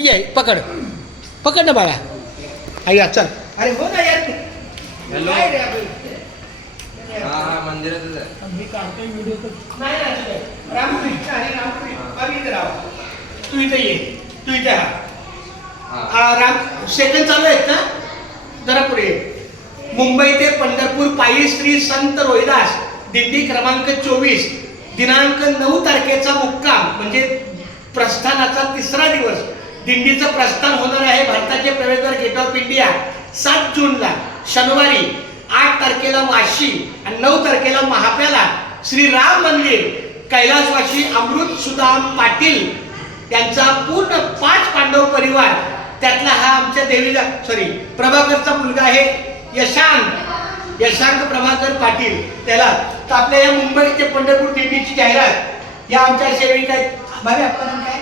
ये पकड पकड ना बाळा. आई चल. अरे हो ना यार. हॅलो. काय रे आपण? हा मंदिरातच आहे. मी काढतोय व्हिडिओ तर नाही ना तुझे. रामकृष्ण हरी रामकृष्ण. अरे इथे राव. तू इथे ये. तू इथे हा. राम सेकंड चालू आहेत ना. जरा पुढे ये. मुंबई ते पंढरपूर पायी श्री संत रोहिदास दिंडी क्रमांक 24 दिनांक 9 तारखेचा मुक्काम म्हणजे प्रस्थानाचा 3रा दिवस. दिंडीचं प्रस्थान होणार आहे भारताचे प्रवेशद्वार गेट ऑफ इंडिया 7 जूनला शनिवारी. 8 तारखेला वाशी आणि 9 तारखेला महाप्याला श्री राम मंदिर कैलासवासी अमृत सुदाम पाटील यांचा पूर्ण 5 पांडव परिवार त्यातला हा आमच्या देवीला प्रभाकरचा मुलगा आहे यशांक प्रभाकर पाटील. त्याला तर आपल्या या मुंबई ते पंढरपूर दिंडीची जाहिरात या आमच्या सेविका भावी आपण काय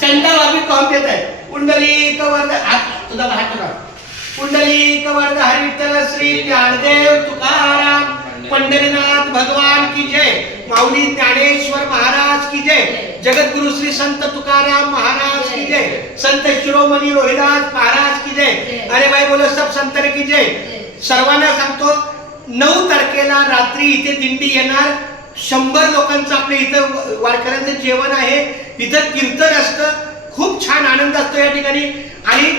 चंदा भाभी कॉम देत आहे. कुंडलिक वर्ध हात तुझा हात करा. कुंडलिक वर्ध हरी विठ्ठल श्री ज्ञानदेव तुकाराम पंढरीनाथ भगवान की जय. माऊली ज्ञानेश्वर महाराज की जय. जगद्गुरु श्री संत तुकाराम महाराज की जय. संत शिरोमणी रोहिदास महाराज की जय. अरे भाई बोलो सब संतर की जय. सर्वांना सांगतो 9 तारखेला रात्री इथे दिंडी येणार. 100 लोकांचं आपल्या इथं वारकऱ्यांचं जेवण आहे. इथं कीर्तन असतं. खूप छान आनंद असतो या ठिकाणी. आणि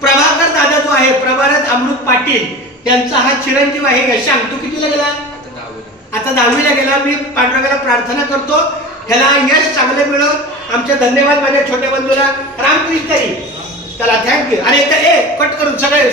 प्रभाकर दादा जो आहे प्रभारत अमृत पाटील त्यांचा हा चिरंजीव आहे यशांक. तू कितीला गेला? आता 10वीला गेला. मी पांडुरंगाला प्रार्थना करतो ह्याला यश चांगलं मिळो. आमचे धन्यवाद माझ्या छोट्या बंधूला रामकृष्ण. त्याला थँक्यू. आणि कट करून सगळे